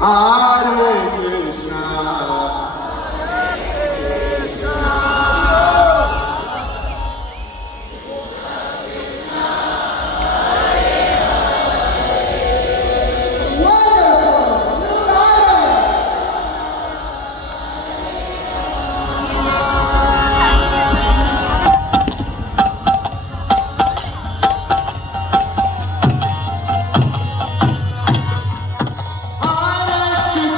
Hare Krishna. Hare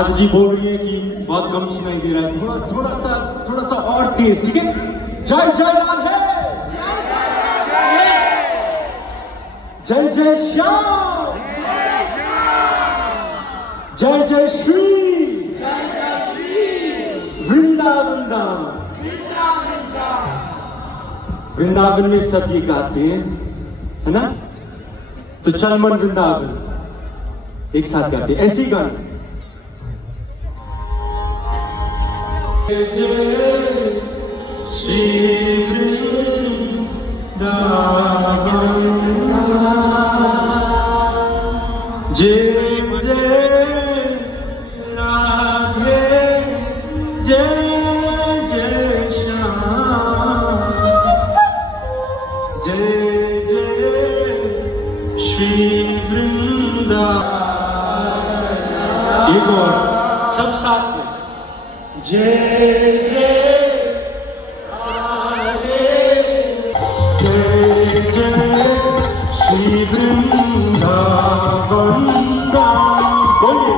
Nath ji बोल रही है कि बहुत कम सुनाई दे रहा है, थोड़ा सा और तेज, ठीक है? जय जय राधे, जय जय श्याम, जय जय श्री वृंदावन धाम। वृंदावन में सब ये गाते हैं, है ना? तो चल मन वृंदावन एक साथ गाते हैं, ऐसे ही गाना। जय जय श्री वृंदावन, जय जय राधे, जय जय श्याम, जय जय श्री वृंदावन। एक और सब साथ में, जय जय राधे, जय जय श्री वृंदावन धाम। बोलिए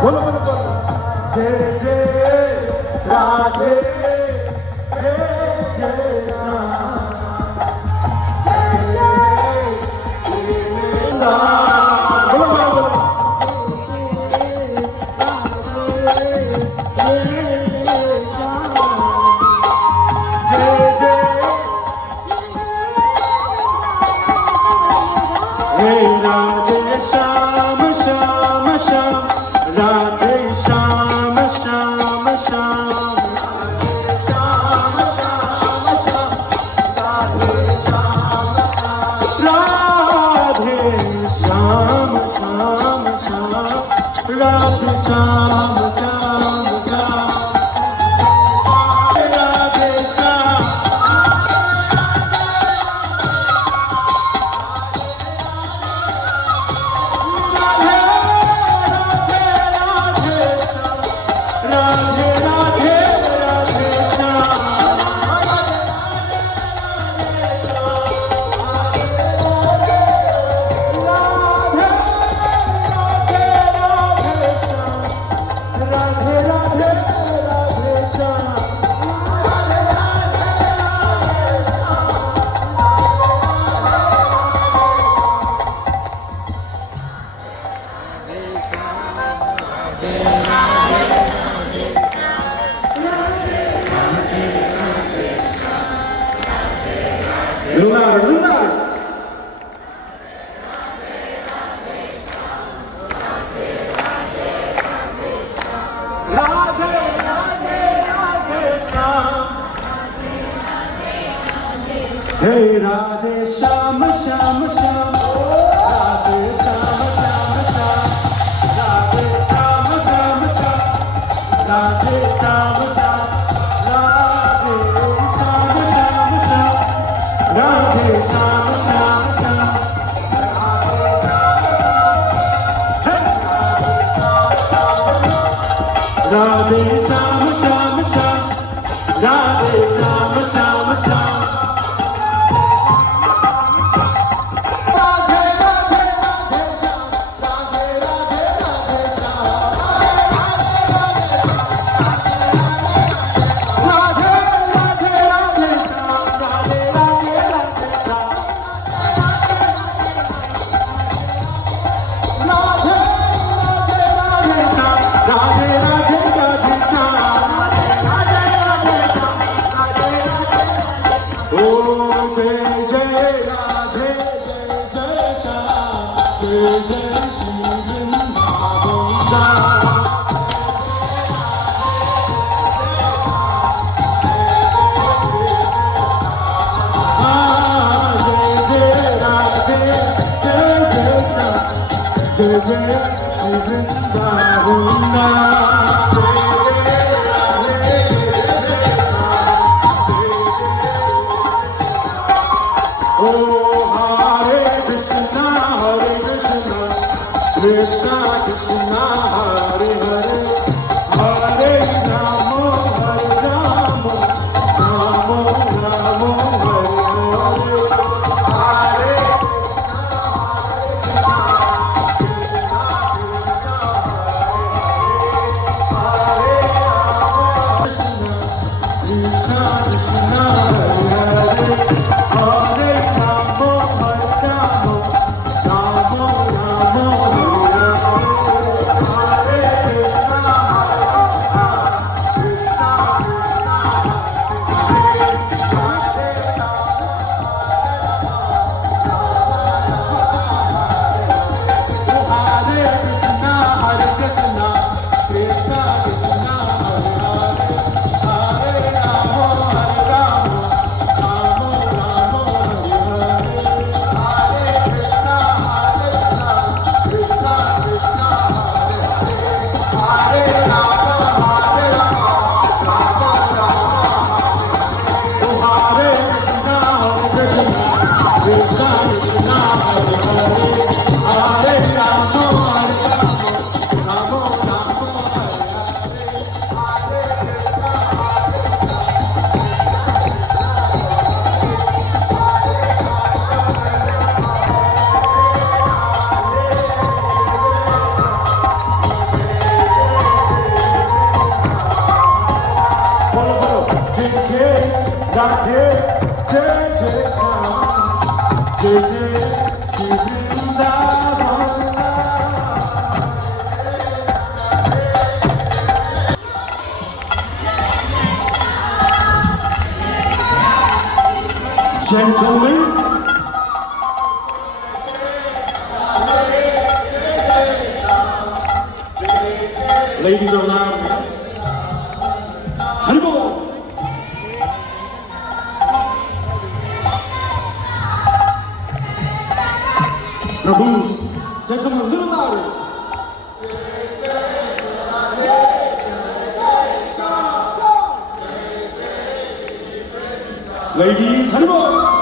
बोलो बोलो बोलो, जय जय राधे, जय जय राम, बोलो बोलो बोलो, जय जय हे Radhe Shyam Shyam Shyam, Radhe Shyam Shyam Shyam, Radhe Shyam Shyam Shyam, Radhe Shyam Shyam Shyam, Radhe Shyam, Radhe Radhe Radhe Shyam, Radhe Radhe Radhe Shyam. Lunar, lunar. Radhe, Radhe, Radhe Shyam. Hey Radhe Shyam, Shyam, Shyam. Radhe Shyam, Shyam, Shyam. Radhe Shyam, Shyam, Shyam. Radhe Shyam, Shyam. Radhe Shyam Shyam Shyam Radhe Shyam Shyam Shyam Radhe Shyam Shyam Shyam जय जय श्री वृंदावन ओ हरे कृष्णा कृष्णा कृष्णा हरे हरे हरे राम राम राम हरे हरे राधे जय जय श्याम जय जय Shri Vrindavan Gentlemen, ladies are loud. Haribo. Prabhus, gentlemen, a little louder. Ladies, Haribo.